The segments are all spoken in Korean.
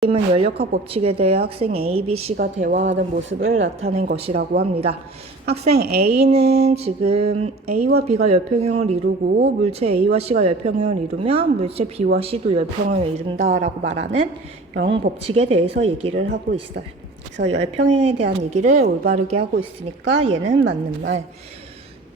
그림은 연력학 법칙에 대해 학생 A, B, C가 대화하는 모습을 나타낸 것이라고 합니다. 학생 A는 지금 A와 B가 열평형을 이루고 물체 A와 C가 열평형을 이루면 물체 B와 C도 열평형을 이룬다라고 말하는 영법칙에 대해서 얘기를 하고 있어요. 그래서 열평형에 대한 얘기를 올바르게 하고 있으니까 얘는 맞는 말.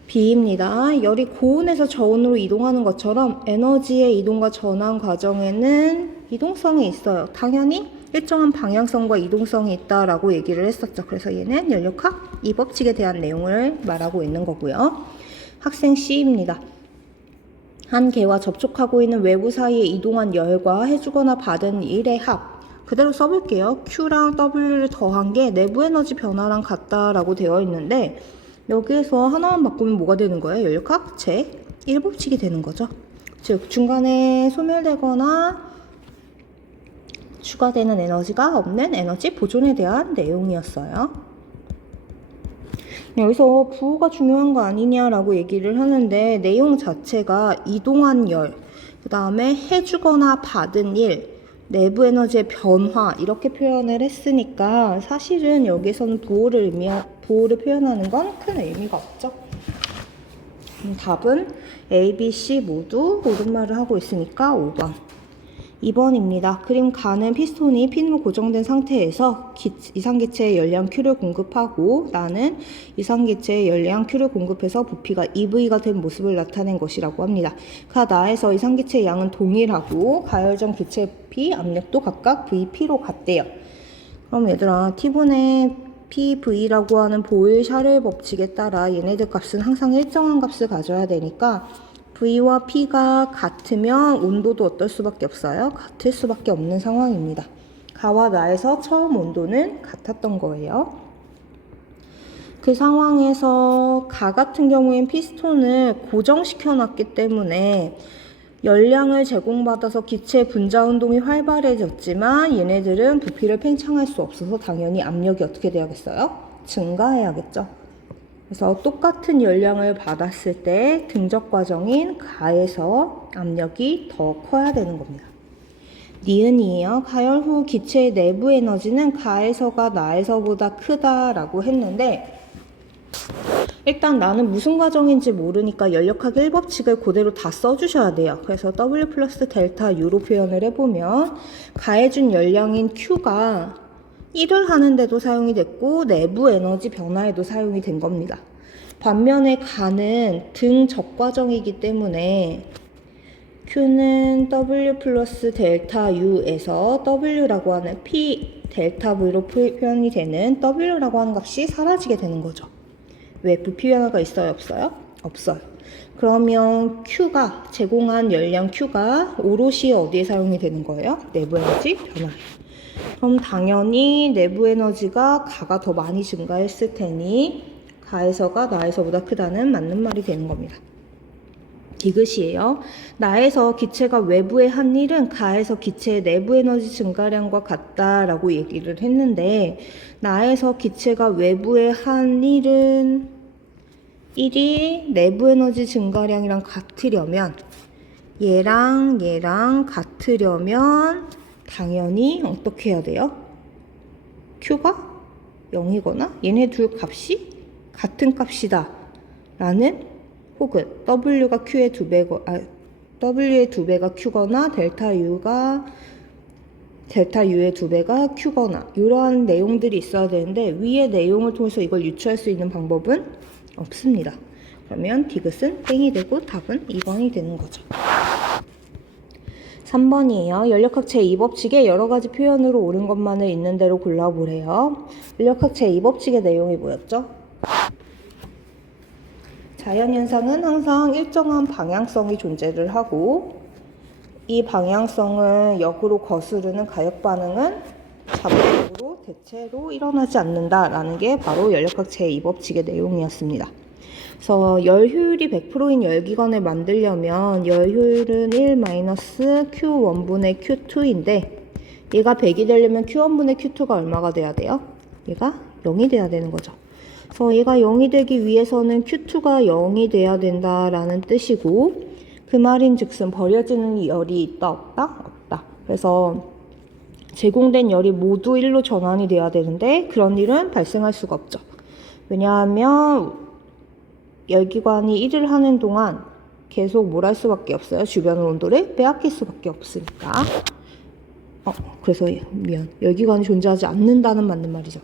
B입니다. 열이 고온에서 저온으로 이동하는 것처럼 에너지의 이동과 전환 과정에는 이동성이 있어요. 당연히 일정한 방향성과 이동성이 있다라고 얘기를 했었죠. 그래서 얘는 연력학 이 법칙에 대한 내용을 말하고 있는 거고요. 학생 C입니다. 한 개와 접촉하고 있는 외부 사이에 이동한 열과 해주거나 받은 일의 합. 그대로 써볼게요. Q랑 W를 더한 게 내부 에너지 변화랑 같다라고 되어 있는데 여기에서 하나만 바꾸면 뭐가 되는 거예요? 연력학 제1법칙이 되는 거죠. 즉 중간에 소멸되거나 추가되는 에너지가 없는 에너지 보존에 대한 내용이었어요. 여기서 부호가 중요한 거 아니냐라고 얘기를 하는데 내용 자체가 이동한 열, 그 다음에 해주거나 받은 일, 내부 에너지의 변화 이렇게 표현을 했으니까 사실은 여기서는 부호를 표현하는 건 큰 의미가 없죠. 답은 A, B, C 모두 옳은 말을 하고 있으니까 5번. 2번입니다. 그림 가는 피스톤이 핀으로 고정된 상태에서 이상기체에 열량 Q를 공급하고 나는 이상기체에 열량 Q를 공급해서 부피가 EV가 된 모습을 나타낸 것이라고 합니다. 나에서 이상기체의 양은 동일하고 가열전 기체 P 압력도 각각 VP로 같대요. 그럼 얘들아 T분의 PV라고 하는 보일-샤를 법칙에 따라 얘네들 값은 항상 일정한 값을 가져야 되니까 V와 P가 같으면 온도도 어떨 수밖에 없어요? 같을 수밖에 없는 상황입니다. 가와 나에서 처음 온도는 같았던 거예요. 그 상황에서 가 같은 경우엔 피스톤을 고정시켜 놨기 때문에 열량을 제공받아서 기체 분자 운동이 활발해졌지만 얘네들은 부피를 팽창할 수 없어서 당연히 압력이 어떻게 돼야겠어요? 증가해야겠죠. 그래서 똑같은 열량을 받았을 때 등적 과정인 가에서 압력이 더 커야 되는 겁니다. 니은이에요. 가열 후 기체의 내부 에너지는 가에서가 나에서보다 크다라고 했는데 일단 나는 무슨 과정인지 모르니까 연력학 1법칙을 그대로 다 써주셔야 돼요. 그래서 W 플러스 델타 U로 표현을 해보면 가해준 열량인 Q가 1을 하는데도 사용이 됐고 내부 에너지 변화에도 사용이 된 겁니다. 반면에 가는 등적 과정이기 때문에 Q는 W 플러스 델타 U에서 W라고 하는 P 델타 V로 표현이 되는 W라고 하는 값이 사라지게 되는 거죠. 왜? 부피 변화가 있어요? 없어요? 없어요. 그러면 Q가 제공한 열량 Q가 오롯이 어디에 사용이 되는 거예요? 내부 에너지 변화에. 그럼 당연히 내부 에너지가 가가 더 많이 증가했을 테니 가에서가 나에서보다 크다는 맞는 말이 되는 겁니다. 디귿이에요. 나에서 기체가 외부에 한 일은 가에서 기체의 내부 에너지 증가량과 같다라고 얘기를 했는데 나에서 기체가 외부에 한 일은 1이 내부 에너지 증가량이랑 같으려면 얘랑 같으려면 당연히 어떻게 해야 돼요? Q가 0이거나 얘네 둘 값이 같은 값이다 라는 혹은 W가 Q의 2배가 W의 2배가 Q거나 델타 U의 2배가 Q거나 이러한 내용들이 있어야 되는데 위의 내용을 통해서 이걸 유추할 수 있는 방법은 없습니다. 그러면 디귿은 땡이 되고 답은 2번이 되는 거죠. 3번이에요. 연력학 제2법칙에 여러가지 표현으로 옳은 것만을 있는 대로 골라보래요. 연력학 제2법칙의 내용이 뭐였죠? 자연현상은 항상 일정한 방향성이 존재를 하고 이 방향성을 역으로 거스르는 가역반응은 자발적으로 대체로 일어나지 않는다라는 게 바로 연력학 제2법칙의 내용이었습니다. 그래서 열 효율이 100%인 열기관을 만들려면 열 효율은 1-Q1분의 Q2인데 얘가 100이 되려면 Q1분의 Q2가 얼마가 돼야 돼요? 얘가 0이 돼야 되는 거죠. 그래서 얘가 0이 되기 위해서는 Q2가 0이 돼야 된다라는 뜻이고 그 말인 즉슨 버려지는 열이 있다 없다? 없다. 그래서 제공된 열이 모두 1로 전환이 돼야 되는데 그런 일은 발생할 수가 없죠. 왜냐하면 열기관이 일을 하는 동안 계속 뭘 할 수밖에 없어요. 주변 온도를 빼앗길 수밖에 없으니까. 그래서 열기관이 존재하지 않는다는 맞는 말이죠.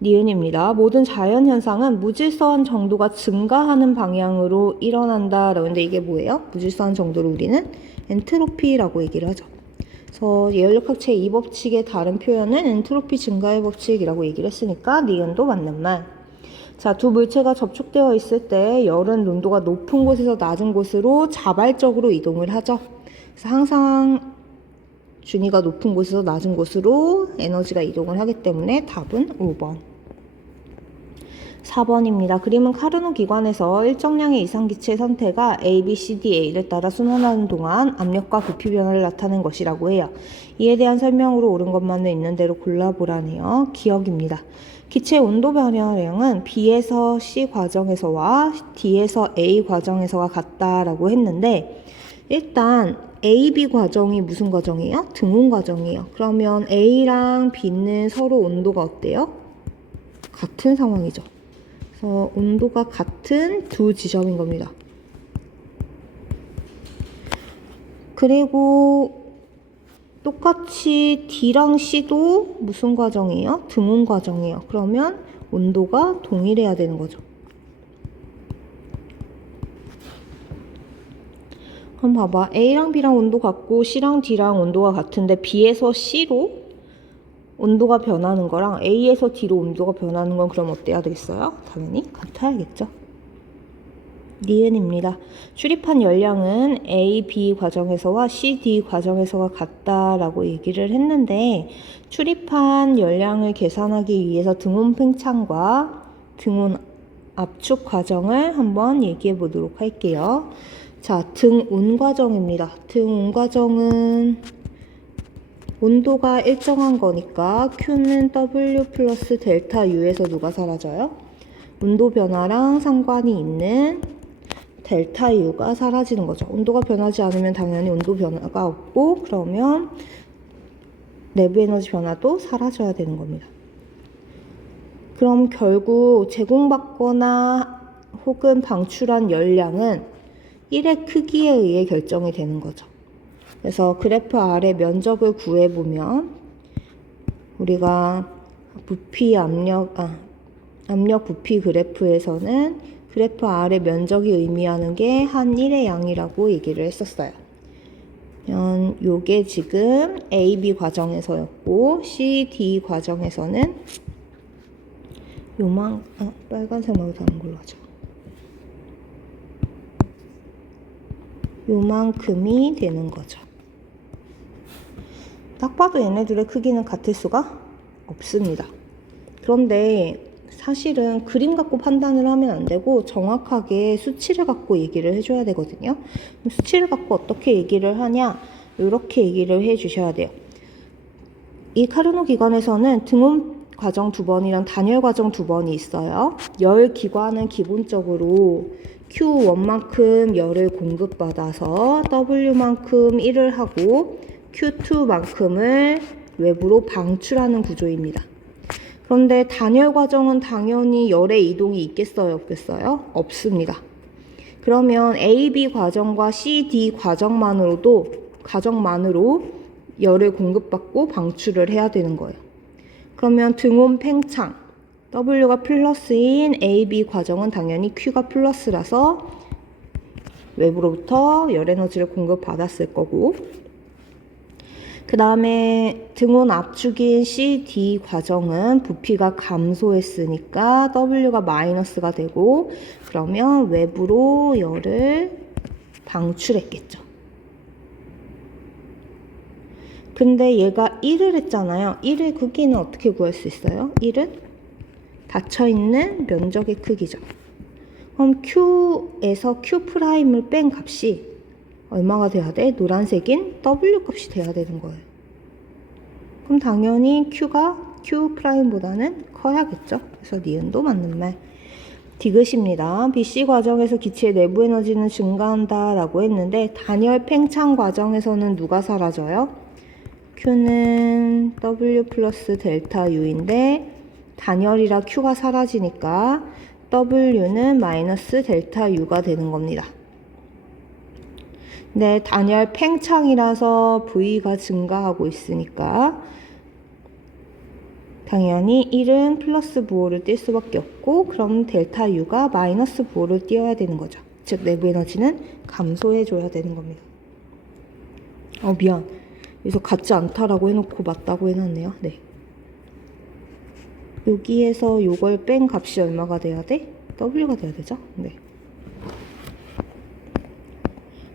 니은입니다. 모든 자연현상은 무질서한 정도가 증가하는 방향으로 일어난다. 라는데 이게 뭐예요? 무질서한 정도를 우리는 엔트로피라고 얘기를 하죠. 그래서 예열력학 제2법칙의 다른 표현은 엔트로피 증가의 법칙이라고 얘기를 했으니까 니은도 맞는 말. 자, 두 물체가 접촉되어 있을 때 열은 농도가 높은 곳에서 낮은 곳으로 자발적으로 이동을 하죠. 그래서 항상 준위가 높은 곳에서 낮은 곳으로 에너지가 이동을 하기 때문에 답은 5번. 4번입니다. 그림은 카르노 기관에서 일정량의 이상기체의 선태가 A, B, C, D, A를 따라 순환하는 동안 압력과 부피 변화를 나타낸 것이라고 해요. 이에 대한 설명으로 옳은 것만은 있는 대로 골라보라네요. 기억입니다. 기체의 온도 변화량은 B에서 C 과정에서와 D에서 A 과정에서가 같다라고 했는데 일단 A, B 과정이 무슨 과정이에요? 등온 과정이에요. 그러면 A랑 B는 서로 온도가 어때요? 같은 상황이죠. 그래서 온도가 같은 두 지점인 겁니다. 그리고 똑같이 D랑 C도 무슨 과정이에요? 등온 과정이에요. 그러면 온도가 동일해야 되는 거죠. 그럼 봐봐. A랑 B랑 온도 같고 C랑 D랑 온도가 같은데 B에서 C로 온도가 변하는 거랑 A에서 D로 온도가 변하는 건 그럼 어때야 되겠어요? 당연히 같아야겠죠. 니은입니다. 출입한 열량은 A, B 과정에서와 C, D 과정에서가 같다라고 얘기를 했는데 출입한 열량을 계산하기 위해서 등온 팽창과 등온 압축 과정을 한번 얘기해 보도록 할게요. 자, 등온 과정입니다. 등온 과정은 온도가 일정한 거니까 Q는 W 플러스 델타 U에서 누가 사라져요? 온도 변화랑 상관이 있는 델타 U가 사라지는 거죠. 온도가 변하지 않으면 당연히 온도 변화가 없고 그러면 내부 에너지 변화도 사라져야 되는 겁니다. 그럼 결국 제공받거나 혹은 방출한 열량은 1의 크기에 의해 결정이 되는 거죠. 그래서 그래프 아래 면적을 구해보면 우리가 부피 압력 부피 그래프에서는 그래프 아래 면적이 의미하는 게 한 1의 양이라고 얘기를 했었어요. 요게 지금 A, B 과정에서였고 C, D 과정에서는 빨간색으로 다른 걸로 하자. 요만큼이 되는 거죠. 딱 봐도 얘네들의 크기는 같을 수가 없습니다. 그런데 사실은 그림 갖고 판단을 하면 안 되고 정확하게 수치를 갖고 얘기를 해줘야 되거든요. 수치를 갖고 어떻게 얘기를 하냐? 이렇게 얘기를 해주셔야 돼요. 이 카르노 기관에서는 등온 과정 2번이랑 단열 과정 2번이 있어요. 열 기관은 기본적으로 Q1만큼 열을 공급받아서 W만큼 일을 하고 Q2만큼을 외부로 방출하는 구조입니다. 그런데 단열 과정은 당연히 열의 이동이 있겠어요? 없겠어요? 없습니다. 그러면 A, B 과정과 C, D 과정만으로 열을 공급받고 방출을 해야 되는 거예요. 그러면 등온 팽창 W가 플러스인 A, B 과정은 당연히 Q가 플러스라서 외부로부터 열 에너지를 공급받았을 거고 그 다음에 등온 압축인 C, D 과정은 부피가 감소했으니까 W가 마이너스가 되고 그러면 외부로 열을 방출했겠죠. 근데 얘가 1을 했잖아요. 1의 크기는 어떻게 구할 수 있어요? 1은 닫혀있는 면적의 크기죠. 그럼 Q에서 Q'을 뺀 값이 얼마가 돼야 돼? 노란색인 W 값이 돼야 되는 거예요. 그럼 당연히 Q가 Q'보다는 커야겠죠. 그래서 니은도 맞는 말. 디귿입니다. BC 과정에서 기체의 내부 에너지는 증가한다 라고 했는데 단열 팽창 과정에서는 누가 사라져요? Q는 W 플러스 델타 U인데 단열이라 Q가 사라지니까 W는 마이너스 델타 U가 되는 겁니다. 네, 단열 팽창이라서 V가 증가하고 있으니까 당연히 1은 플러스 부호를 띌 수밖에 없고 그럼 델타 U가 마이너스 부호를 띄어야 되는 거죠. 즉 내부 에너지는 감소해줘야 되는 겁니다. 미안. 여기서 같지 않다라고 해놓고 맞다고 해놨네요. 네. 여기에서 요걸 뺀 값이 얼마가 돼야 돼? W가 돼야 되죠? 네.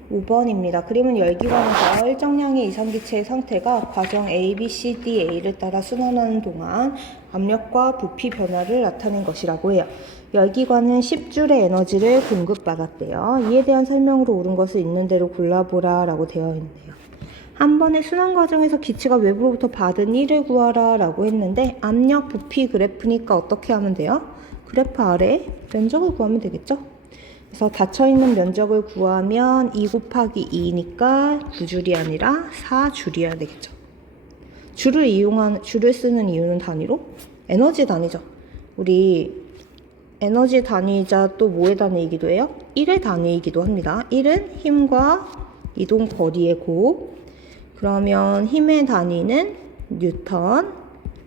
5번입니다. 그림은 열기관에서 일정량의 이상기체의 상태가 과정 A, B, C, D, A를 따라 순환하는 동안 압력과 부피 변화를 나타낸 것이라고 해요. 열기관은 10줄의 에너지를 공급받았대요. 이에 대한 설명으로 옳은 것을 있는 대로 골라보라 라고 되어 있네요. 한 번의 순환 과정에서 기체가 외부로부터 받은 1을 구하라 라고 했는데 압력, 부피 그래프니까 어떻게 하면 돼요? 그래프 아래 면적을 구하면 되겠죠? 그래서 닫혀있는 면적을 구하면 2 곱하기 2니까 9줄이 아니라 4줄이어야 되겠죠. 줄을 쓰는 이유는 단위로? 에너지 단위죠. 우리 에너지 단위이자 또 뭐의 단위이기도 해요? 1의 단위이기도 합니다. 1은 힘과 이동 거리의 곱. 그러면 힘의 단위는 뉴턴,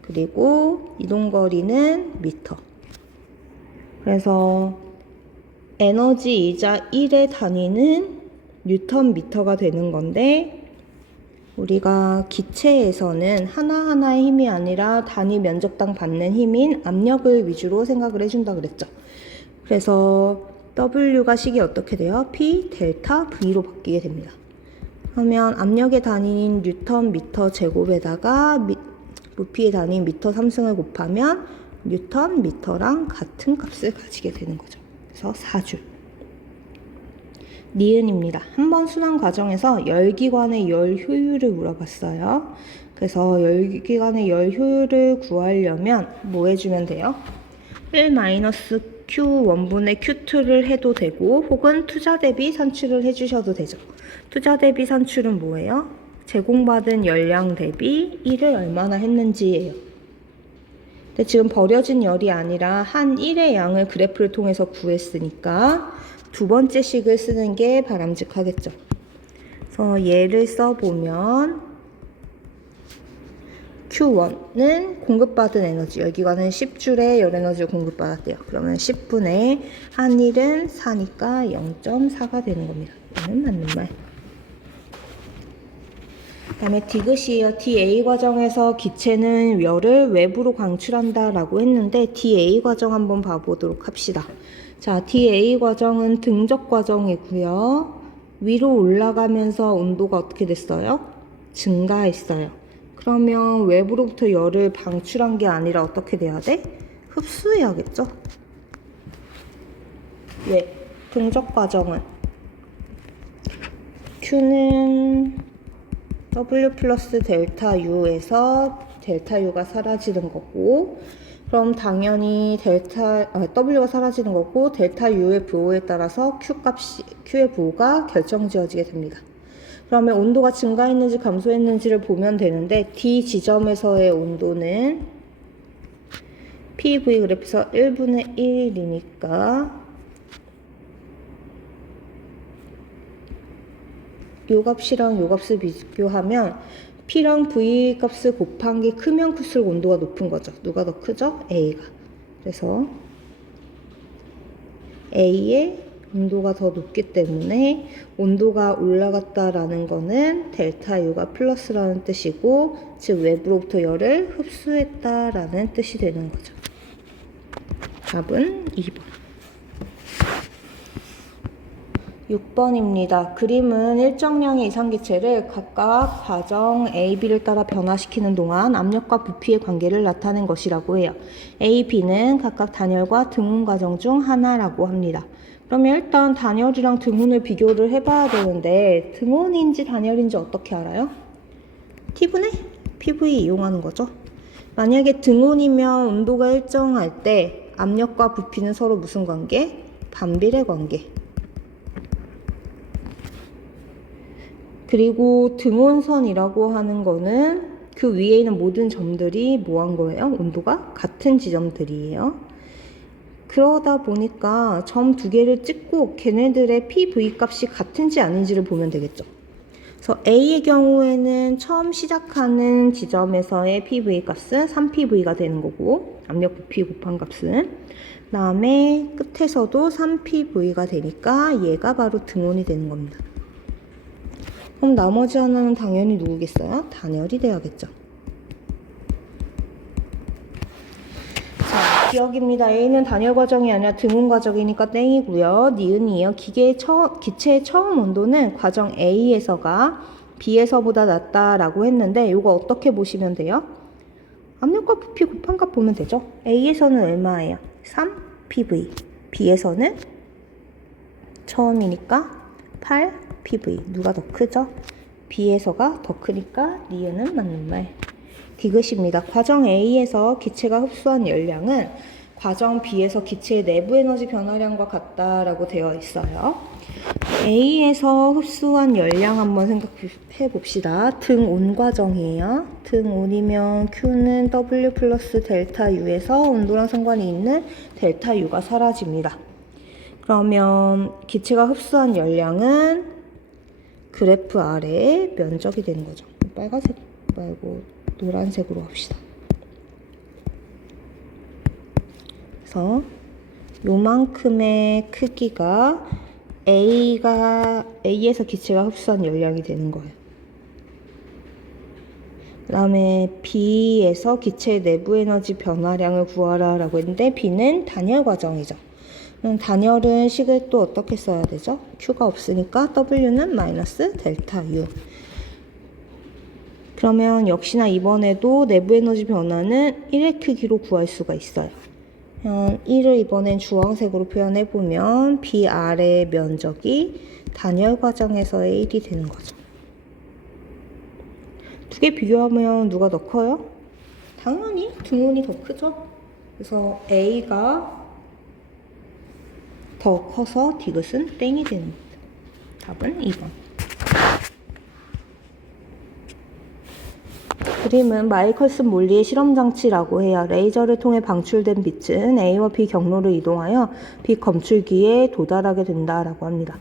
그리고 이동 거리는 미터. 그래서 에너지이자 1의 단위는 뉴턴 미터가 되는 건데 우리가 기체에서는 하나하나의 힘이 아니라 단위 면적당 받는 힘인 압력을 위주로 생각을 해준다 그랬죠. 그래서 W가 식이 어떻게 돼요? P 델타 V로 바뀌게 됩니다. 그러면 압력의 단위인 뉴턴 미터 제곱에다가 부피의 단위인 미터 3승을 곱하면 뉴턴 미터랑 같은 값을 가지게 되는 거죠. 그래서 4줄. 니은입니다. 한 번 순환 과정에서 열기관의 열 효율을 물어봤어요. 그래서 열기관의 열 효율을 구하려면 뭐 해주면 돼요? 1-Q1분의 Q2를 해도 되고 혹은 투자 대비 산출을 해주셔도 되죠. 투자 대비 산출은 뭐예요? 제공받은 열량 대비 1을 얼마나 했는지예요. 근데 지금 버려진 열이 아니라 한 1의 양을 그래프를 통해서 구했으니까 두 번째 식을 쓰는 게 바람직하겠죠. 그래서 얘를 써보면 Q1은 공급받은 에너지, 열기관은 10줄의 열에너지를 공급받았대요. 그러면 10분의 한 1은 4니까 0.4가 되는 겁니다. 이거는 맞는 말. 그 다음에 디귿이에요. DA 과정에서 기체는 열을 외부로 방출한다 라고 했는데 DA 과정 한번 봐보도록 합시다. 자, DA 과정은 등적 과정이고요. 위로 올라가면서 온도가 어떻게 됐어요? 증가했어요. 그러면 외부로부터 열을 방출한 게 아니라 어떻게 돼야 돼? 흡수해야겠죠? 왜? 등적 과정은 Q는 W 플러스 델타 U에서 델타 U가 사라지는 거고 그럼 당연히 W가 사라지는 거고 델타 U의 부호에 따라서 Q의 부호가 결정지어지게 됩니다. 그러면 온도가 증가했는지 감소했는지를 보면 되는데 D 지점에서의 온도는 PV 그래프에서 1분의 1이니까 요 값이랑 요 값을 비교하면 P랑 V 값을 곱한 게 크면 클수록 온도가 높은 거죠. 누가 더 크죠? A가. 그래서 A의 온도가 더 높기 때문에 온도가 올라갔다라는 거는 델타 U가 플러스라는 뜻이고 즉 외부로부터 열을 흡수했다라는 뜻이 되는 거죠. 답은 2번. 6번입니다. 그림은 일정량의 이상기체를 각각 과정 A, B를 따라 변화시키는 동안 압력과 부피의 관계를 나타낸 것이라고 해요. A, B는 각각 단열과 등운 과정 중 하나라고 합니다. 그러면 일단 단열이랑 등운을 비교를 해봐야 되는데 등운인지 단열인지 어떻게 알아요? T분의 PV 이용하는 거죠. 만약에 등운이면 온도가 일정할 때 압력과 부피는 서로 무슨 관계? 반비례 관계. 그리고 등온선이라고 하는 거는 그 위에 있는 모든 점들이 뭐 한 거예요? 온도가 같은 지점들이에요. 그러다 보니까 점 두 개를 찍고 걔네들의 PV 값이 같은지 아닌지를 보면 되겠죠. 그래서 A의 경우에는 처음 시작하는 지점에서의 PV 값은 3PV가 되는 거고, 압력 부피 곱한 값은. 그 다음에 끝에서도 3PV가 되니까 얘가 바로 등온이 되는 겁니다. 그럼 나머지 하나는 당연히 누구겠어요? 단열이 돼야겠죠. 자, 기억입니다. A는 단열 과정이 아니라 등온 과정이니까 땡이고요. 니은이에요. 기체의 처음 온도는 과정 A에서가 B에서보다 낮다라고 했는데 이거 어떻게 보시면 돼요? 압력과 부피 곱한 값 보면 되죠. A에서는 얼마예요? 3PV. B에서는 처음이니까 8PV. 누가 더 크죠? B에서가 더 크니까 니은은 맞는 말. 디귿입니다. 과정 A에서 기체가 흡수한 열량은 과정 B에서 기체의 내부 에너지 변화량과 같다라고 되어 있어요. A에서 흡수한 열량 한번 생각해 봅시다. 등온 과정이에요. 등온이면 Q는 W 플러스 델타 U에서 온도랑 상관이 있는 델타 U가 사라집니다. 그러면 기체가 흡수한 열량은 그래프 아래에 면적이 되는 거죠. 빨간색 말고 노란색으로 합시다. 그래서 요만큼의 크기가 A에서 기체가 흡수한 열량이 되는 거예요. 그 다음에 B에서 기체의 내부 에너지 변화량을 구하라 라고 했는데 B는 단열 과정이죠. 단열은 식을 또 어떻게 써야 되죠? Q가 없으니까 W는 마이너스 델타 U. 그러면 역시나 이번에도 내부 에너지 변화는 1의 크기로 구할 수가 있어요. 1을 이번엔 주황색으로 표현해보면 B 아래의 면적이 단열 과정에서의 1이 되는 거죠. 두 개 비교하면 누가 더 커요? 당연히 등온이 더 크죠. 그래서 A가 더 커서 디귿은 땡이 되는 겁니다. 답은 2번. 그림은 마이클슨 몰리의 실험장치라고 해요. 레이저를 통해 방출된 빛은 A와 B 경로를 이동하여 빛 검출기에 도달하게 된다라고 합니다.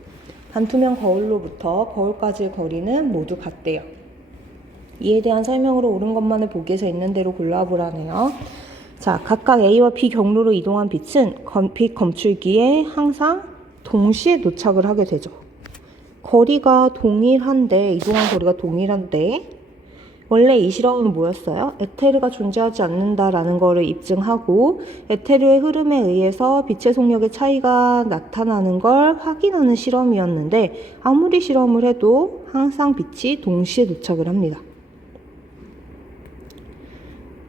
반투명 거울로부터 거울까지의 거리는 모두 같대요. 이에 대한 설명으로 옳은 것만을 보기에서 있는 대로 골라보라네요. 자, 각각 A와 B 경로로 이동한 빛은 빛 검출기에 항상 동시에 도착을 하게 되죠. 거리가 동일한데, 이동한 거리가 동일한데, 원래 이 실험은 뭐였어요? 에테르가 존재하지 않는다라는 거를 입증하고 에테르의 흐름에 의해서 빛의 속력의 차이가 나타나는 걸 확인하는 실험이었는데 아무리 실험을 해도 항상 빛이 동시에 도착을 합니다.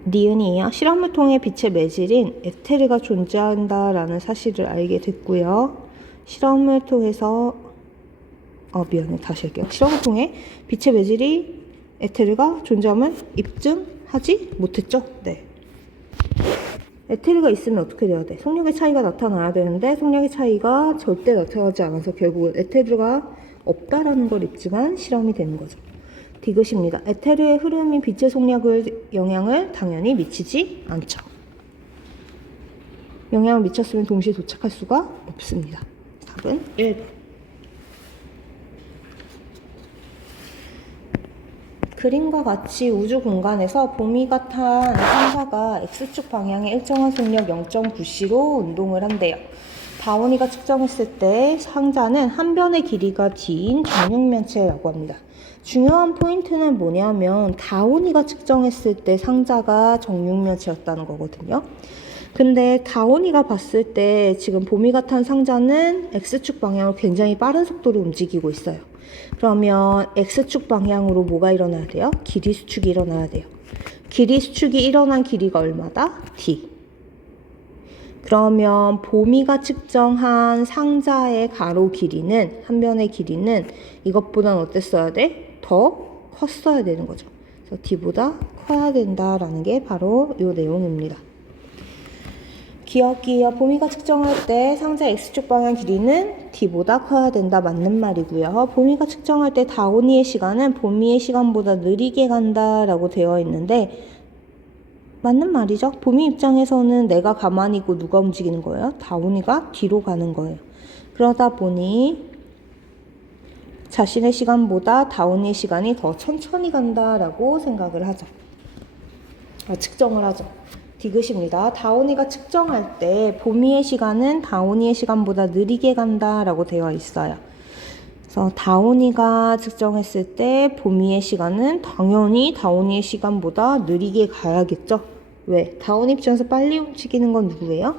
니은이에요. 실험을 통해 빛의 매질인 에테르가 존재한다라는 사실을 알게 됐고요. 실험을 통해서 다시 할게요. 실험을 통해 빛의 매질이 에테르가 존재함을 입증하지 못했죠? 네. 에테르가 있으면 어떻게 돼야 돼? 속력의 차이가 나타나야 되는데 속력의 차이가 절대 나타나지 않아서 결국은 에테르가 없다라는 걸 입증한 실험이 되는 거죠. 디귿입니다. 에테르의 흐름이 빛의 속력을 영향을 당연히 미치지 않죠. 영향을 미쳤으면 동시에 도착할 수가 없습니다. 답은 1번. 그림과 같이 우주 공간에서 봄이가 탄 상자가 X축 방향의 일정한 속력 0.9c로 운동을 한대요. 다온이가 측정했을 때 상자는 한 변의 길이가 D인 정육면체라고 합니다. 중요한 포인트는 뭐냐면 다온이가 측정했을 때 상자가 정육면체였다는 거거든요. 근데 다온이가 봤을 때 지금 봄이가 탄 상자는 X축 방향으로 굉장히 빠른 속도로 움직이고 있어요. 그러면 X축 방향으로 뭐가 일어나야 돼요? 길이 수축이 일어나야 돼요. 길이 수축이 일어난 길이가 얼마다? D. 그러면 봄이가 측정한 상자의 가로 길이는, 한 변의 길이는 이것보다는 어땠어야 돼? 더 컸어야 되는 거죠. 그래서 D보다 커야 된다라는 게 바로 이 내용입니다. 기억이요. 범위가 측정할 때 상자 X축 방향 길이는 D보다 커야 된다. 맞는 말이고요. 범위가 측정할 때 다운이의 시간은 범위의 시간보다 느리게 간다라고 되어 있는데 맞는 말이죠. 범위 입장에서는 내가 가만히 있고 누가 움직이는 거예요? 다운이가 뒤로 가는 거예요. 그러다 보니 자신의 시간보다 다운이의 시간이 더 천천히 간다라고 생각을 하죠. 측정을 하죠. 디귿입니다. 다운이가 측정할 때 범위의 시간은 다운이의 시간보다 느리게 간다라고 되어 있어요. 그래서 다운이가 측정했을 때 범위의 시간은 당연히 다운이의 시간보다 느리게 가야겠죠. 왜? 다운 입장에서 빨리 움직이는 건 누구예요?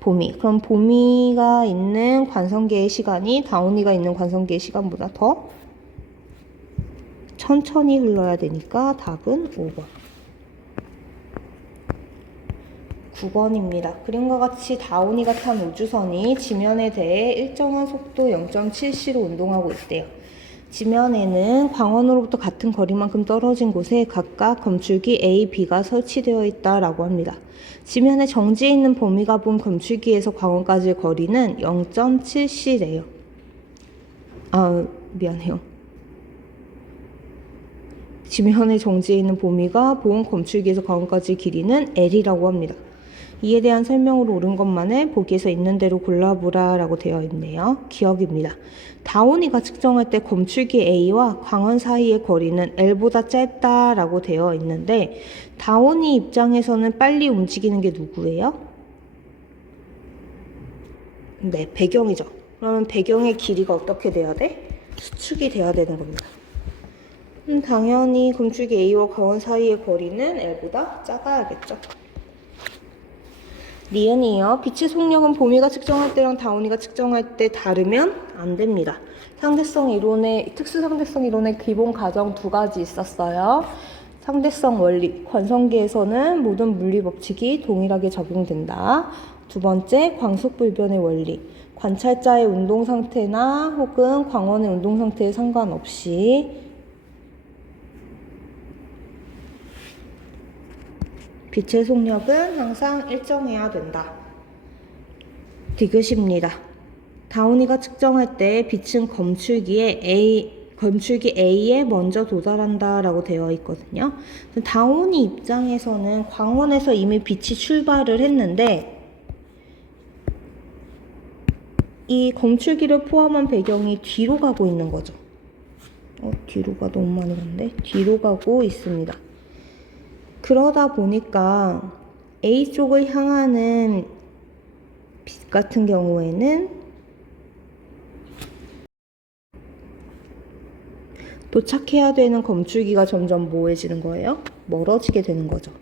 범위. 그럼 범위가 있는 관성계의 시간이 다운이가 있는 관성계의 시간보다 더 천천히 흘러야 되니까 답은 5번. 9번입니다. 그림과 같이 다운이가 탄 우주선이 지면에 대해 일정한 속도 0.7c로 운동하고 있대요. 지면에는 광원으로부터 같은 거리만큼 떨어진 곳에 각각 검출기 A, B가 설치되어 있다라고 합니다. 지면에 정지해 있는 범위가 본 검출기에서 광원까지의 거리는 0.7c래요. 미안해요. 지면에 정지해 있는 범위가 본 검출기에서 광원까지의 길이는 L이라고 합니다. 이에 대한 설명으로 옳은 것만을 보기에서 있는 대로 골라보라 라고 되어 있네요. 기억입니다. 다운이가 측정할 때 검출기 A와 광원 사이의 거리는 L보다 짧다라고 되어 있는데 다운이 입장에서는 빨리 움직이는 게 누구예요? 네, 배경이죠. 그러면 배경의 길이가 어떻게 돼야 돼? 수축이 돼야 되는 겁니다. 당연히 검출기 A와 광원 사이의 거리는 L보다 작아야겠죠. 니은이요. 빛의 속력은 범위가 측정할 때랑 다운이가 측정할 때 다르면 안 됩니다. 특수 상대성 이론의 기본 가정 두 가지 있었어요. 상대성 원리, 관성계에서는 모든 물리 법칙이 동일하게 적용된다. 두 번째, 광속불변의 원리, 관찰자의 운동 상태나 혹은 광원의 운동 상태에 상관없이 빛의 속력은 항상 일정해야 된다. 디귿입니다. 다운이가 측정할 때 빛은 검출기 A에 먼저 도달한다 라고 되어 있거든요. 다운이 입장에서는 광원에서 이미 빛이 출발을 했는데 이 검출기를 포함한 배경이 뒤로 가고 있는 거죠. 뒤로가 너무 많이 갔는데 뒤로 가고 있습니다. 그러다 보니까 A 쪽을 향하는 빛 같은 경우에는 도착해야 되는 검출기가 점점 뭐해지는 거예요? 멀어지게 되는 거죠.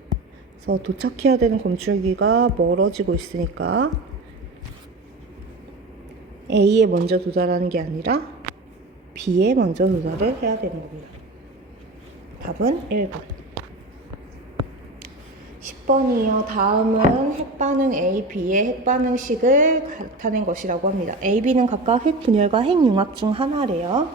그래서 도착해야 되는 검출기가 멀어지고 있으니까 A에 먼저 도달하는 게 아니라 B에 먼저 도달을 해야 되는 겁니다. 답은 1번. 10번이요. 다음은 핵반응 A, B의 핵반응식을 나타낸 것이라고 합니다. A, B는 각각 핵분열과 핵융합 중 하나래요.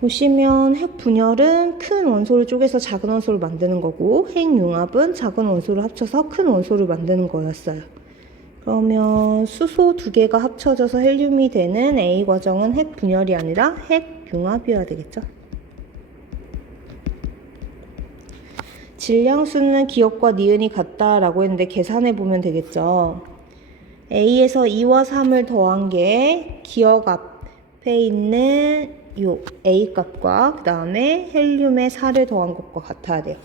보시면 핵분열은 큰 원소를 쪼개서 작은 원소를 만드는 거고 핵융합은 작은 원소를 합쳐서 큰 원소를 만드는 거였어요. 그러면 수소 두 개가 합쳐져서 헬륨이 되는 A 과정은 핵분열이 아니라 핵융합이어야 되겠죠. 질량수는 기억과 니은이 같다라고 했는데 계산해 보면 되겠죠. A에서 2와 3을 더한 게 기억 앞에 있는 요 A 값과 그 다음에 헬륨의 4를 더한 것과 같아야 돼요.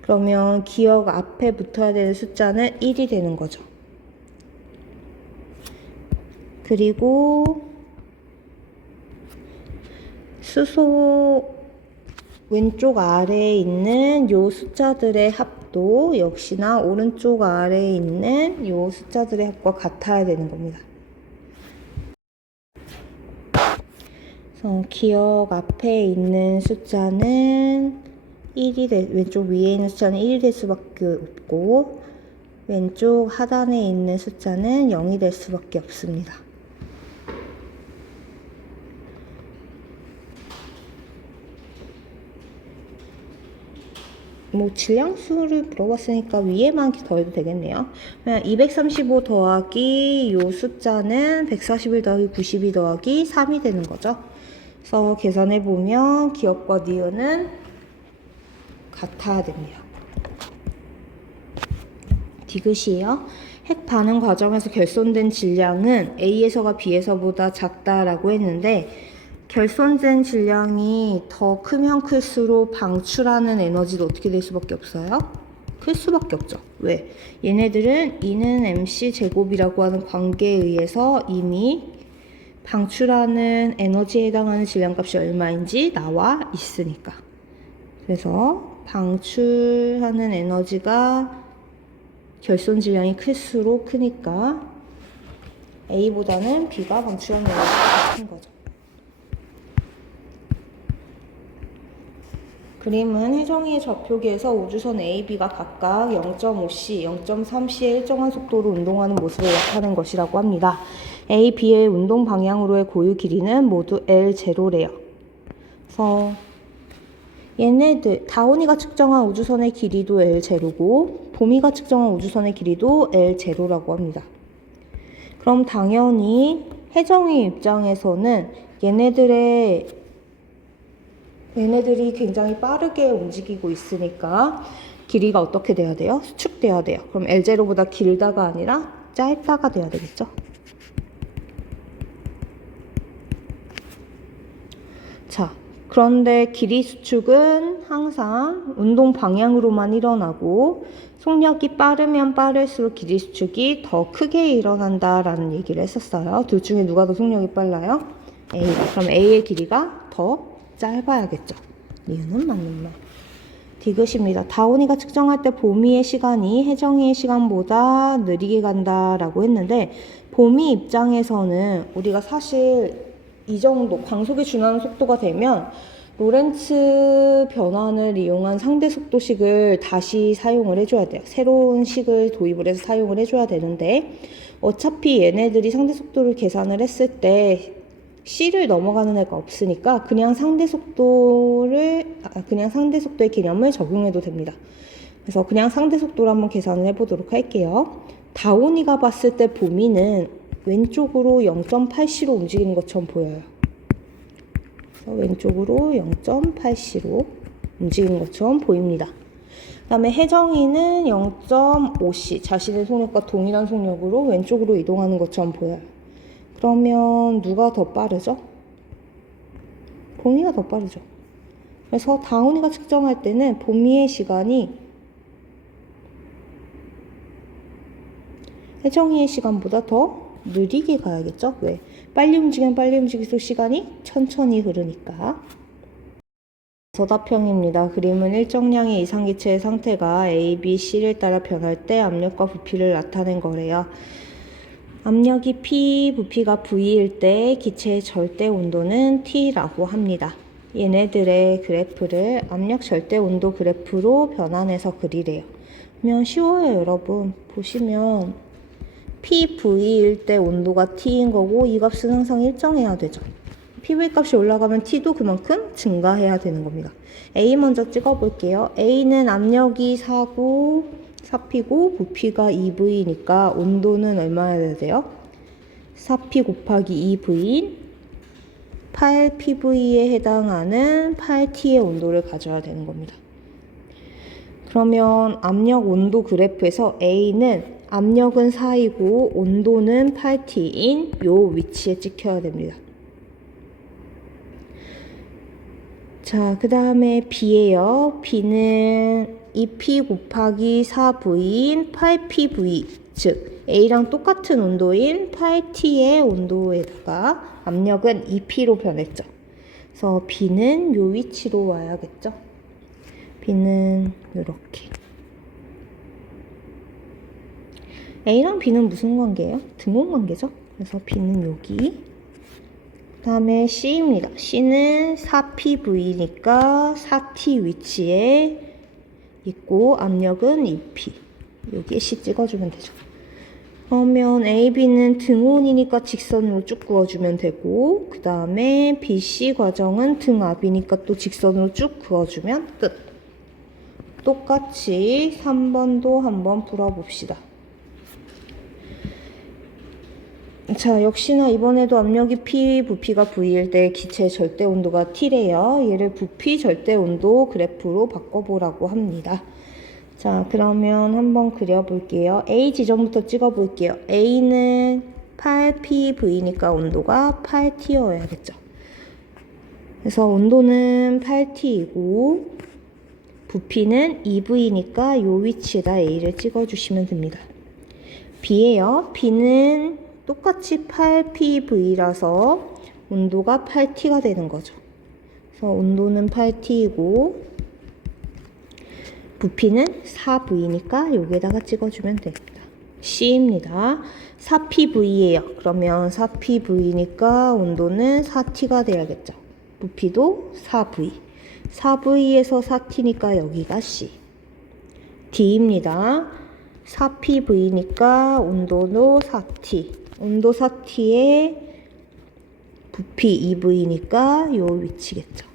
그러면 기억 앞에 붙어야 되는 숫자는 1이 되는 거죠. 그리고 수소 왼쪽 아래에 있는 요 숫자들의 합도 역시나 오른쪽 아래에 있는 요 숫자들의 합과 같아야 되는 겁니다. 그래서 기억 앞에 있는 숫자는 1이 왼쪽 위에 있는 숫자는 1이 될 수밖에 없고 왼쪽 하단에 있는 숫자는 0이 될 수밖에 없습니다. 뭐 질량수를 물어봤으니까 위에만 더해도 되겠네요. 그냥 235 더하기 요 숫자는 141 더하기 92 더하기 3이 되는 거죠. 그래서 계산해보면 기업과 니은은 같아야 됩니다. 디귿이에요. 핵 반응 과정에서 결손된 질량은 A에서가 B에서보다 작다라고 했는데 결손된 질량이 더 크면 클수록 방출하는 에너지도 어떻게 될 수밖에 없어요? 클 수밖에 없죠. 왜? 얘네들은 E는 MC 제곱이라고 하는 관계에 의해서 이미 방출하는 에너지에 해당하는 질량값이 얼마인지 나와 있으니까. 그래서 방출하는 에너지가 결손 질량이 클수록 크니까 A보다는 B가 방출하는 에너지가 큰 거죠. 그림은 혜정이의 좌표기에서 우주선 A, B가 각각 0.5c, 0.3c의 일정한 속도로 운동하는 모습을 나타낸 것이라고 합니다. A, B의 운동 방향으로의 고유 길이는 모두 L0래요. 그래서 얘네들 다온이가 측정한 우주선의 길이도 L0고 봄이가 측정한 우주선의 길이도 L0라고 합니다. 그럼 당연히 혜정이 입장에서는 얘네들이 굉장히 빠르게 움직이고 있으니까 길이가 어떻게 돼야 돼요? 수축돼야 돼요. 그럼 L0보다 길다가 아니라 짧다가 돼야 되겠죠? 자, 그런데 길이 수축은 항상 운동 방향으로만 일어나고 속력이 빠르면 빠를수록 길이 수축이 더 크게 일어난다라는 얘기를 했었어요. 둘 중에 누가 더 속력이 빨라요? A가. 그럼 A의 길이가 더 짧아야겠죠. 이유는 맞는 말. 디귿입니다. 다온이가 측정할 때 봄이의 시간이 혜정이의 시간보다 느리게 간다라고 했는데 봄이 입장에서는 우리가 사실 이 정도 광속에 준하는 속도가 되면 로렌츠 변환을 이용한 상대 속도식을 다시 사용을 해줘야 돼요. 새로운 식을 도입을 해서 사용을 해줘야 되는데 어차피 얘네들이 상대 속도를 계산을 했을 때 C를 넘어가는 애가 없으니까 그냥 상대 속도의 개념을 적용해도 됩니다. 그래서 그냥 상대 속도로 한번 계산을 해보도록 할게요. 다온이가 봤을 때 봄이는 왼쪽으로 0.8c로 움직이는 것처럼 보여요. 그래서 왼쪽으로 0.8c로 움직이는 것처럼 보입니다. 그 다음에 혜정이는 0.5c, 자신의 속력과 동일한 속력으로 왼쪽으로 이동하는 것처럼 보여요. 그러면 누가 더 빠르죠? 봄이가 더 빠르죠. 그래서 다온이가 측정할 때는 봄이의 시간이 혜정이의 시간보다 더 느리게 가야겠죠? 왜? 빨리 움직이면 빨리 움직일수록 시간이 천천히 흐르니까. 서다평입니다. 그림은 일정량의 이상기체의 상태가 A, B, C를 따라 변할 때 압력과 부피를 나타낸 거래요. 압력이 P, 부피가 V일 때 기체의 절대 온도는 T라고 합니다. 얘네들의 그래프를 압력 절대 온도 그래프로 변환해서 그리래요. 그러면 쉬워요, 여러분. 보시면 PV일 때 온도가 T인 거고 이 값은 항상 일정해야 되죠. PV 값이 올라가면 T도 그만큼 증가해야 되는 겁니다. A 먼저 찍어볼게요. A는 압력이 4P고 부피가 2V니까 온도는 얼마나 돼요? 4P 곱하기 2V인 8PV에 해당하는 8T의 온도를 가져야 되는 겁니다. 그러면 압력 온도 그래프에서 A는 압력은 4이고 온도는 8T인 요 위치에 찍혀야 됩니다. 자, 그 다음에 B예요. B는 2P 곱하기 4V인 8PV, 즉 A랑 똑같은 온도인 8T의 온도에다가 압력은 2P로 변했죠. 그래서 B는 요 위치로 와야겠죠. B는 이렇게. A랑 B는 무슨 관계예요? 등온 관계죠. 그래서 B는 여기. 그 다음에 C입니다. C는 4PV니까 4T 위치에 있고 압력은 2P. 여기에 C 찍어주면 되죠. 그러면 A, B는 등온이니까 직선으로 쭉 그어주면 되고 그 다음에 B, C 과정은 등압이니까 또 직선으로 쭉 그어주면 끝. 똑같이 3번도 한번 풀어봅시다. 자, 역시나 이번에도 압력이 P, 부피가 V일 때 기체의 절대 온도가 T래요. 얘를 부피 절대 온도 그래프로 바꿔보라고 합니다. 자, 그러면 한번 그려볼게요. A 지점부터 찍어볼게요. A는 8PV니까 온도가 8T여야겠죠. 그래서 온도는 8T이고 부피는 2V니까 요 위치에다 A를 찍어주시면 됩니다. B예요. B는 똑같이 8PV라서 온도가 8T가 되는 거죠. 그래서 온도는 8T이고 부피는 4V니까 여기에다가 찍어주면 됩니다. C입니다. 4PV예요. 그러면 4PV니까 온도는 4T가 돼야겠죠. 부피도 4V. 4V에서 4T니까 여기가 C. D입니다. 4PV니까 온도도 4T. 온도 4T에 부피 2V니까 요 위치겠죠.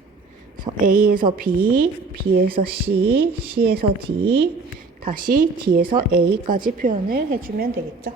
그래서 A에서 B, B에서 C, C에서 D, 다시 D에서 A까지 표현을 해주면 되겠죠.